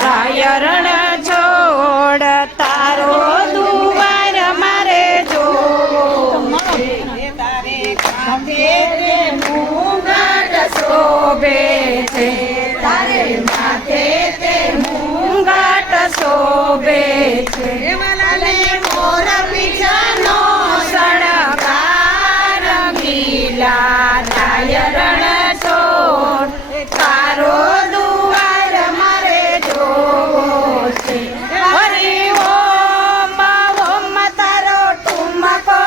રાય રણ છોડ તારો દુવાર મારે જોવો તારે કાંધે તે મુંગટ શોભે છે તારે માથે તે મુંગટ શોભે છે વાલાને મોર પીછાનો શણગાર ગીલા રાય રણ છોડ તારો દુવાર મારે જોવો છે હરિ ઓમ ઓમ તારો ઠુમકો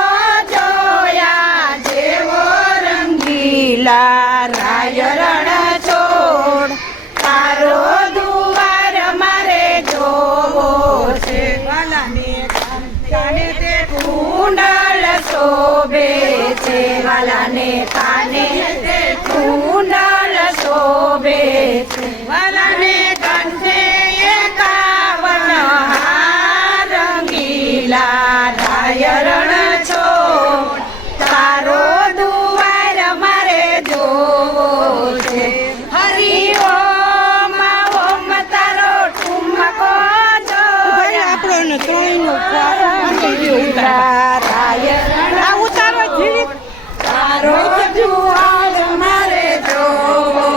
જોયા જેવો રંગીલા રાય રણ છોડ તારો દુવાર મારે જોવો છે વાલાને કાને તે કુંડળ શોભે છે વાલાને કાને તે કુંડળ શોભે છે વાલાને કંઠે એકાવન હાર રંગીલા રાય રણ છોડ તારો દુવાર મારે જોવો છે હરિ ઓમ ઓમ તારો ઠુમકો જોયા રાય રણ ઉતારો તારો જુવાળ મારે જોવો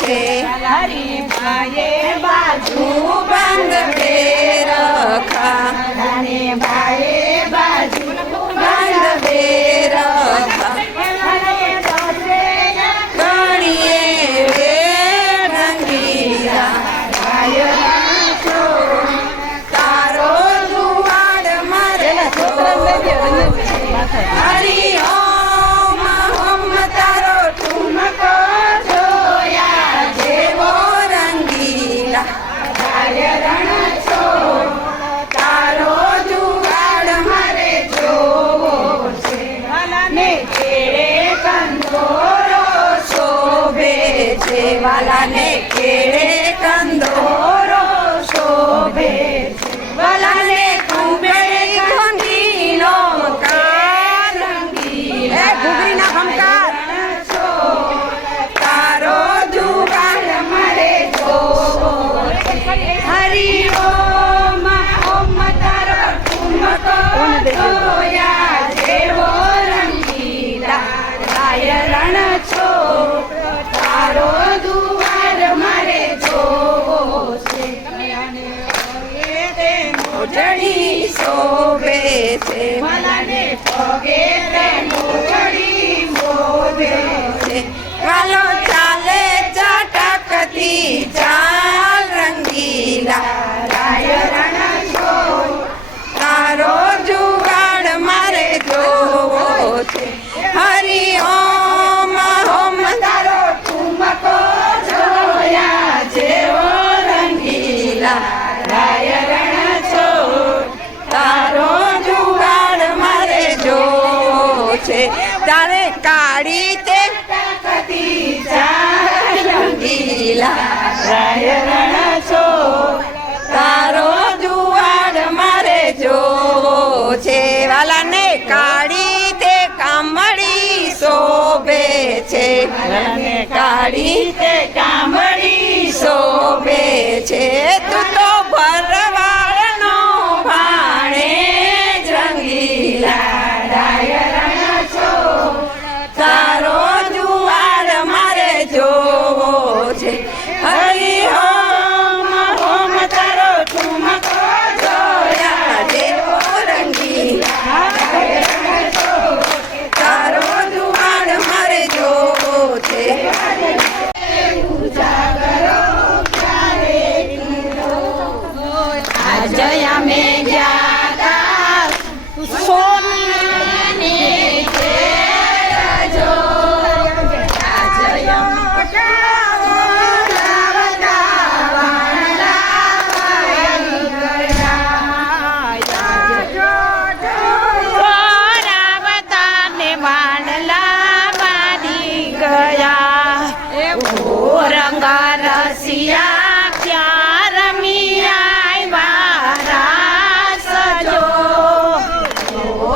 છે હરિભાઈએ બાજુ બંધ કે રખા ભાઈએ બાજુ બંધ કે રખા ગણીએ વે રંગીલા રાય રણ છોડ તારો જુવાળ મારે જોવો હરિ ઓમ ઓમ તારો ઠુમકો જોયા જેવો રંગીલા રાય રણ છોડ તારો જુવાળ મારે જોવો છે વાલાને કેળે કંદોરો શોભે છે વાલાને કેળે કંદોરો શોભે છે વાલાને કુંભે કંઠીનો કાર રંગીલા ઘૂઘરીના ભમકાર તારો જુવાળ મારે જોવો હરિ ઓમ ઓમ તારો ઠુમકો જોયા જેવો રંગીલા રાય રણ છોડ તારો દુવાર મારે જોવો છે મોજડી શોભે છે વાલાને પગે તે મોજડી શોભે છે વાલો ચાલે ચટકતી ચાલ રંગીલા રાય રણ છોડ તારો જુવાળ મારે જોવો છે હરિ ઓમ ઓમ તારો ઠુમકો જોયા જેવો રંગીલા રાય રણ છોડ તારો જુવાળ મારે જોવો છે તારે કાળી તે ટકતી ચાલ રંગીલા રાય રણ છોડ તારો જુવાળ મારે જોવો છે વાલાને કાળી તે કામળી શોભે છે વાલાને કાળી તે કામળી શોભે છે તું તો ભરવાડનો ભાણે જ રંગીલા રાય રણ છોડ તારો જુવાળ મારે જોવો છે હરિ ઓમ ઓમ તારો ઠુમકો જોયા જેવો રંગીલા રાય રણ છોડ તારો જુવાળ મારે જોવો છે જયા મેં ગયા સોનાની જો જયા રંગા રસિયા ક્યાં રમિયા રાસ જો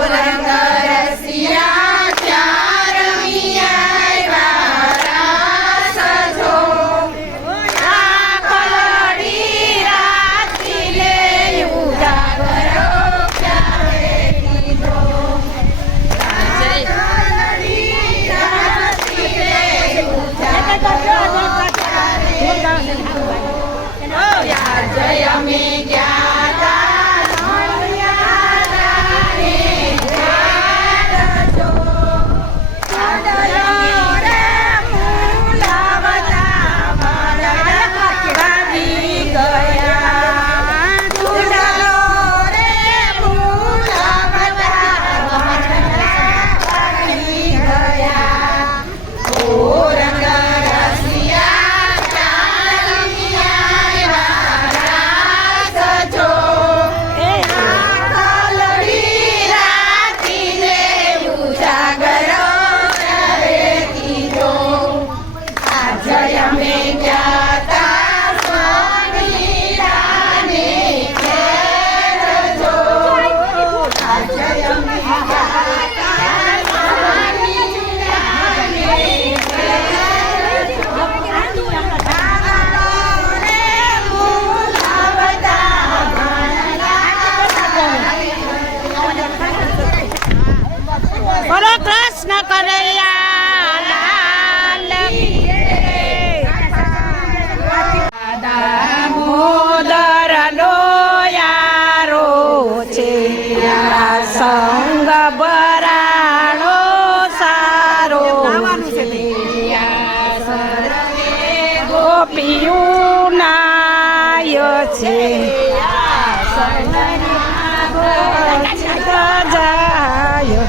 રંગ રસિયા ક્યાં રમિયા રાસ જો રાખલ જય અમે ગયા તા નોનિયારાને ઘેર જો. વાદળો રે મુલાવતા વાદળા ભાગી ગયા. ચૂડલો રે મુલાવતા વાદળા ભાગી ગયા. ઓ રંગ રસિયા ચારમિયા રાસ જો. એ આખલડી રાખીને ઉજાગરો કરેતી જો. આજે અમે ગયા તા સોનીરાને ઘેર જો. આજે અમે ગયા તા સોનીરાને ઘેર જો. રે મુલાવતા બોલો કૃષ્ણ કનૈયા લાલ કી જય. દામોદર નો યારો છે આ સંગ બરાણો સારો છે. આ સરને ગોપીયું નાય છે. આ સરના ભજિત જાય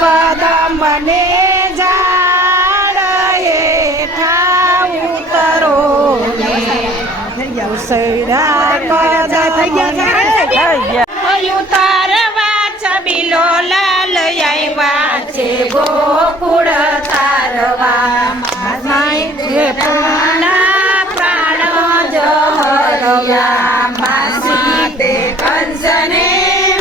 પદમને ઝાડ હેઠા ઉતરો ઉતારવા છબીલો લાલ આવ્યા છે ગોકુળ તારવા. પ્રાણ જહરવ્યા માસી તે કંસને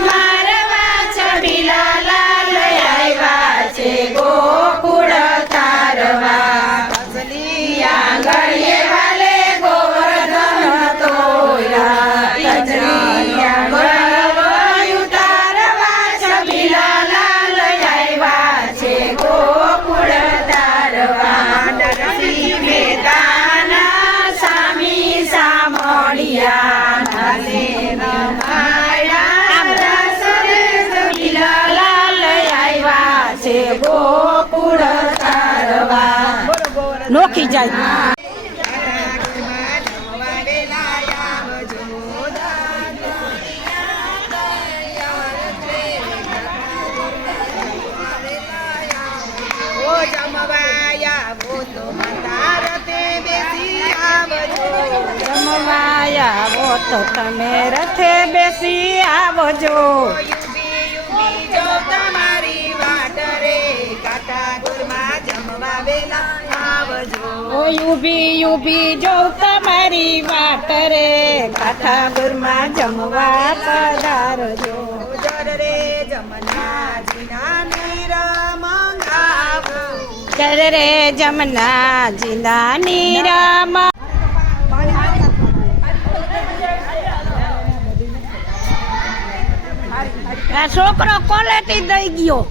મારવા છબીલા લાલ આવ્યા છે ગોકુળ તારવા. આંગળીએ વાલે ગોવર્ધન તોયા ઉતારવા છબીલા લાલ આવ્યા છે ગોકુળ તારવા. મેદાના સામી સામળિયા નલે રમાયા રસરે છબીલા લાલ આવ્યા છે ગોકુળ તારવા. નોખી જાય. જમવાયા આવો તો તમે રથે બેસી આવજો. તમારી વાટ રે કાઠાગુરમાં જમવા વેલા આવજો. ઊભી ઊભી જોઉં તમારી વાટ રે કાઠાગુરમાં જમવા પધારજો. જર રે જમનાજીના નીર મંગાવો. જર રે જમનાજીના નીર આ છોકરો કોલેટી દઈ ગયો.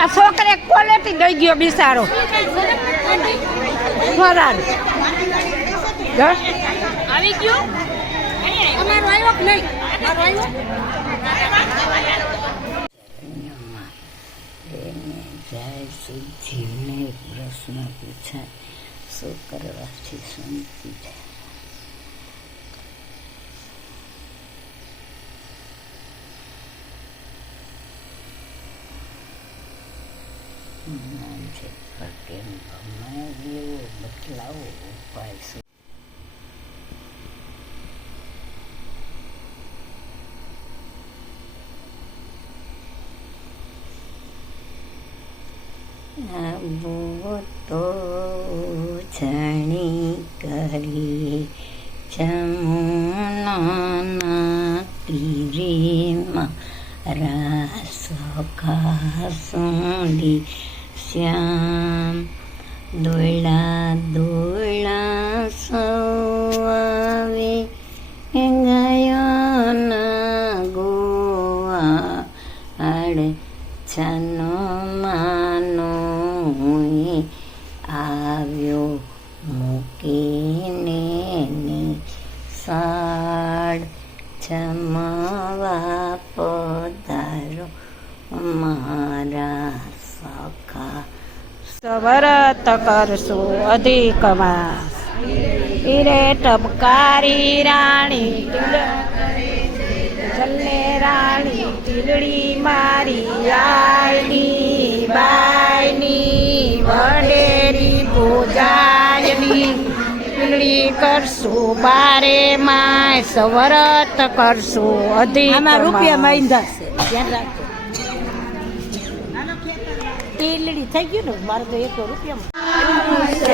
આ છોકરે ક્વોલિટી દઈ ગયો બિચારો. આવી ગયો અમારો આવ્યો કે નહીં? મારો આવ્યો. જય સુજીવને પ્રશ્ન પૂછાય શું કરવાથી શાંતિ થાય. જ્ઞાન છે પણ કેમ ભાવમાં એવો બદલાવો ઉપાય શું? આવો તો જાણી કરી જમુનાના તીરેમાં રાસખા સુંડી શ્યામ દોયલા દોયલા સૌ આવે ગયોના ગોવા આડ છાનો માનો આવ્યો મૂકીને સાડ જમવા પધારો મારા સખા. વ્રત કરશો અધિક માસ હીરે ટબકારી રાણી જલ્લે રાણી ટીલડી મારી આયની બાયની વડેરી પૂજાયની ટીલડી કરશું બારે માસ વ્રત કરશું અધિક રૂપિયા માંગ્યા છે ધ્યાન રાખજો. ટીલડી થઈ ગયું ને મારે તો 1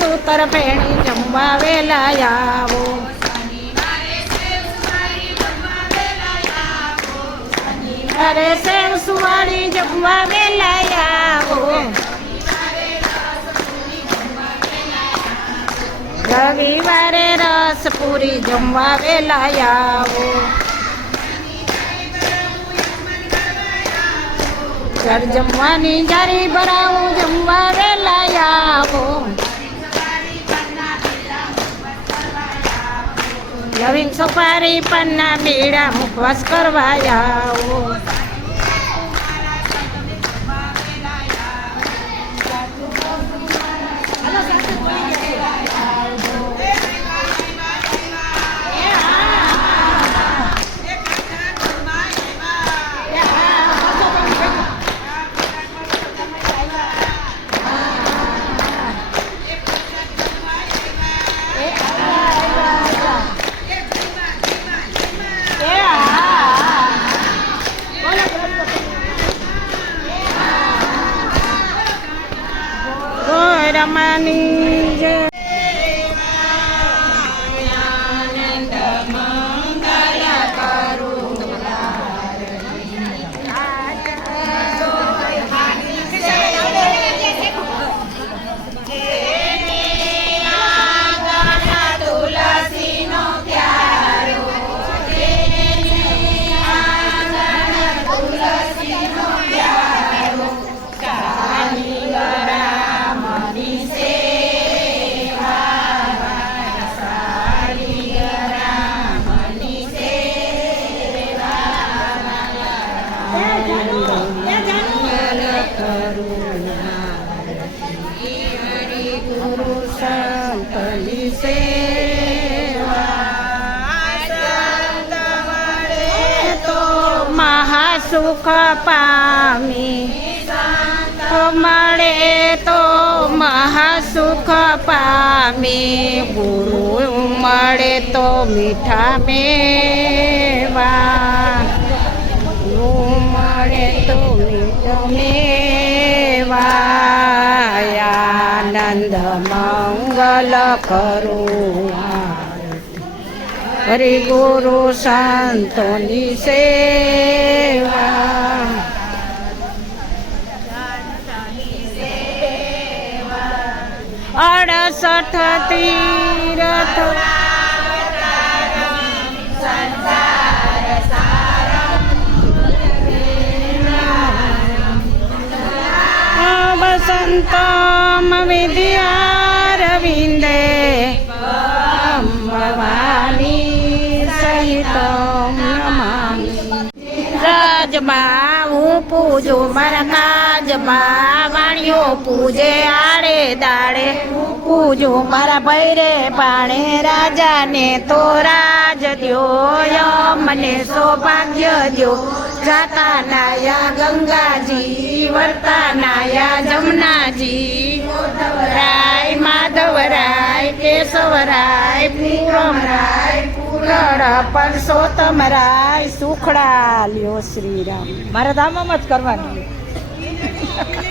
સૂતર પેણી જમવા વેલા આવો અરે સેવ સુવાળી જમવા વેલા આવો રવિવારે રસ પૂરી જમવા વેલા આવો ઘર જમવાની જારી ભરાવું જમવા વેલા આવો લવિંગ સોપારી પન્ના બેડા મુખવાસ કરવા આવો રમાની જય સુખ પામી મળે તો મહાસુખ પામી ગુરુ મળે તો મીઠા મેવા ગુરુ મળે તો મીઠા મેવા આનંદ મંગલ કરું હરિ ગુરુ સંતોની સેવા અડસઠ તીરથ વસંતમ વિદ્યારવિંદે ભવાની સહિતમ નમામિ રાજમાં હું પૂજું મારા કાજમાં વાણીઓ પૂજે આડે દાડે પૂજું મારા ભૈરે પાણે રાજાને તો રાજ દ્યો મને સૌભાગ્ય દ્યો જાતા નાયા ગંગાજી વર્તા નાયા જમનાજી રાય માધવરાય કેશવરાય પૂરમરાય પૂરણ પરસોત્તમરાય સુખડા લ્યો શ્રીરામ મારા ધામમાં જ કરવાનું